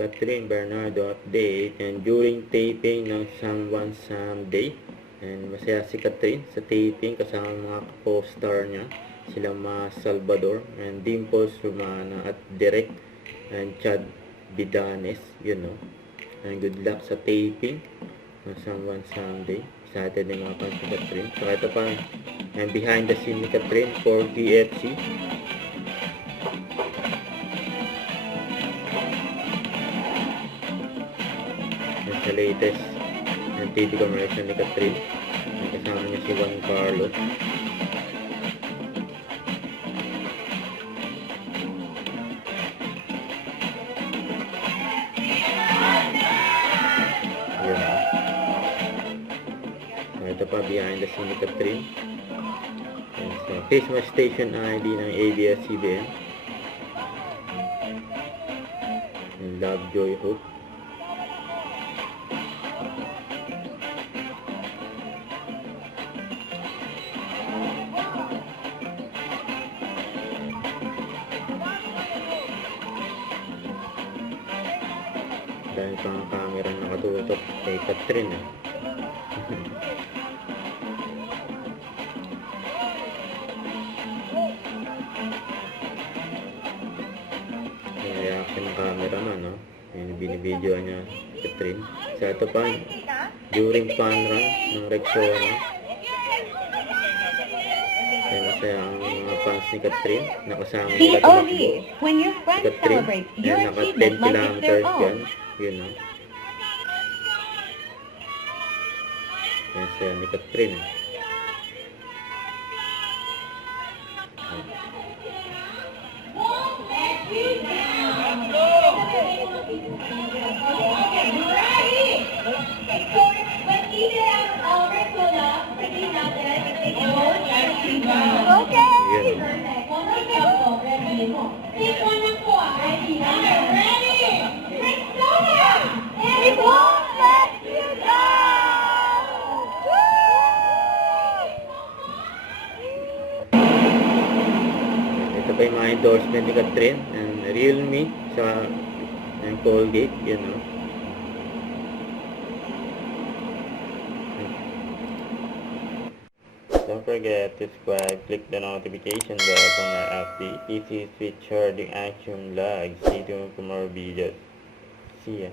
Catherine Bernardo update, and during taping ng Someone Someday, and masaya si Catherine sa taping kasama mga co-star niya, sila Salvador and Dimples Romana at Derek and Chad Bidanes, and good luck sa taping ng Someone Someday. Excited na mga fans ni Catherine. So ito pa, and behind the scene ni Catherine for KFC. Sa latest ng TV commercial ni Catherine, kasama niya si Juan Carlos. Ayan. So ito pa, behind the scene ni Catherine. And so, Christmas station ID ng ABS-CBN. And Love, Joy, Hope. Dahil pang camera nakatutok kay Catherine reaction ng cameraman, yung binibideo niya Catherine. So ito pa, during fun run ng Rexona, ay masaya ang mga fans ni Catherine, nakasama nila tumakbo si Catherine, and naka 10 kilometers yan, yan saya ni Catherine. Ito pa yung mga endorsement ni Catherine, and Realme sa Colgate, Don't forget to subscribe, click the notification bell for my update. This is featured in Action Vlog. Stay tuned for more videos. See ya.